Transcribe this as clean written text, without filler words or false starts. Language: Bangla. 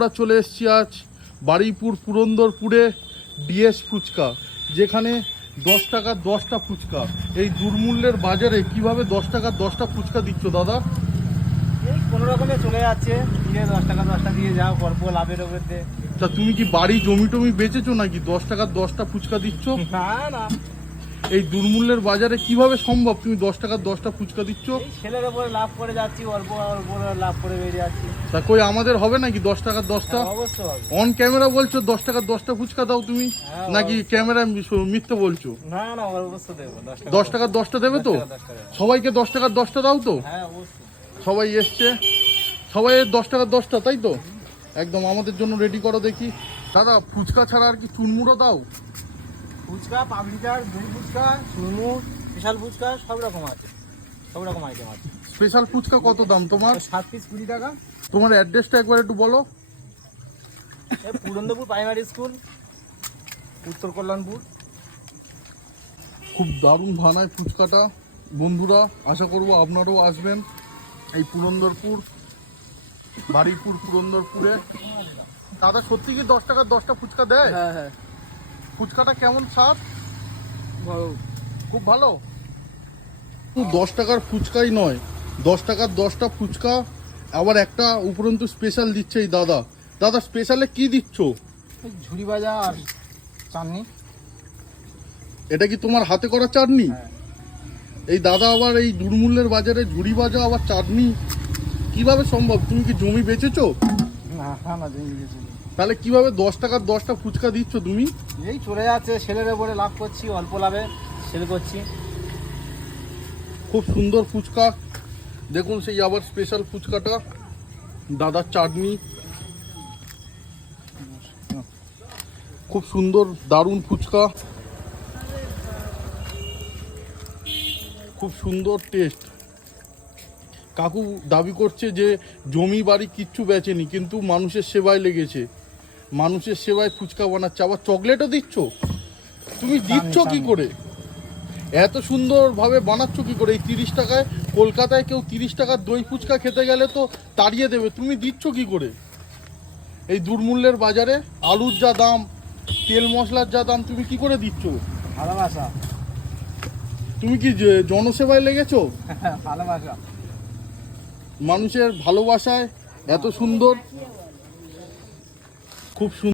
আমরা চলে এসেছি আজ বারুইপুর পুরন্দরপুরে ডিএস ফুচকা, যেখানে 10 টাকার 10টা ফুচকা। এই দুর্মূল্যের বাজারে কিভাবে 10 টাকার 10টা ফুচকা দিচ্ছ দাদা? এই কোনো রকমে চলে যাচ্ছে, দিয়ে 10 টাকা 10টা দিয়ে যাও, অল্প লাভের ওপর দিয়ে। তা তুমি কি বাড়ি জমি টমি বেচেছো নাকি 10 টাকার 10টা ফুচকা দিচ্ছ? না না, এই দুর্মূল্যের বাজারে কিভাবে সম্ভব তুমি 10 টাকার 10টা ফুচকা দিচ্ছ? এই ছেলের ওপরে লাভ করে যাচ্ছি, অল্প অল্প লাভ করে বেরিয়ে যাচ্ছি। তা কই আমাদের হবে নাকি 10 টাকার 10টা? অবশ্যই হবে। অন ক্যামেরা বলছো 10 টাকার 10টা ফুচকা দাও তুমি, হ্যাঁ, নাকি ক্যামেরা মিথ্যে বলছো? না না, অবশ্যই দেবো। 10 টাকার 10টা দেবে তো? 10 টাকা। সবাইকে 10 টাকার 10টা দাও তো? হ্যাঁ অবশ্যই। সবাই এসছে, সবাই 10 টাকার 10টা, তাই তো? একদম আমাদের জন্য রেডি করো দেখি। দাদা ফুচকা ছাড়া আর কি চুনমুড়ো দাও? ফুচকা, পাবলিকার, দই ফুচকা, চুরমুর, স্পেশাল ফুচকা, সব রকম আছে, সব রকম আইটেম আছে। স্পেশাল ফুচকা কত দাম তোমার? 7 পিস 20 টাকা। তোমার অ্যাড্রেসটা একবার একটু বলো। এই পুরন্দরপুর প্রাইমারি স্কুল, উত্তর কল্যাণপুর। খুব দারুণ বানায় ফুচকাটা বন্ধুরা, আশা করবো আপনারাও আসবেন এই পুরন্দরপুর, বারুইপুর পুরন্দরপুরে। দাদা সত্যি কি 10 টাকার 10টা ফুচকা দেয়? হ্যাঁ হ্যাঁ, ফুচকাটা কেমন স্বাদ? ভালো। খুব ভালো। 10 টাকার ফুচকাই নয়, 10 টাকার 10টা ফুচকা, আবার একটা উপরন্তু স্পেশাল দিচ্ছে এই দাদা। দাদা স্পেশালে কি দিচ্ছ? এই ঝুড়ি ভাজা আর চাটনি। এটা কি তোমার হাতে করা চাটনি? হ্যাঁ। এই দাদা আবার এই দুর্মূল্যের বাজারে ঝুড়ি ভাজা আবার চাটনি, কিভাবে সম্ভব? তুমি কি জমি বেচেছো? না না, জমি গেছি। তাহলে কিভাবে 10 টাকার 10টা ফুচকা দিচ্ছ তুমি? এই চলে যাচ্ছে, ছেলের উপরে লাভ করছি, অল্প লাভে সেল করছি। খুব সুন্দর ফুচকা, দেখুন সেই আবার স্পেশাল ফুচকাটা, দাদার চাটনি, খুব সুন্দর দারুণ ফুচকা, খুব সুন্দর টেস্ট। কাকু দাবি করছে যে জমি বাড়ি কিচ্ছু বেচেনি, কিন্তু মানুষের সেবায় লেগেছে, মানুষের সেবায় ফুচকা বানাচ্ছে। আবার চকলেটও দিচ্ছ? তুমি দিচ্ছ কি করে? এত সুন্দরভাবে বানাচ্ছ কি করে? এই 30 টাকায় কলকাতায় কেউ 30 টাকার দই ফুচকা খেতে গেলে তো তাড়িয়ে দেবে, তুমি দিচ্ছ কি করে? এই দুর্মূল্যের বাজারে আলুর যা দাম, তেল মশলার যা দাম, তুমি কি করে দিচ্ছ? ভালোবাসা। তুমি কি জনসেবায় লেগেছো? ভালোবাসা। মানুষের ভালোবাসায় এত সুন্দর, খুব সুন্দর।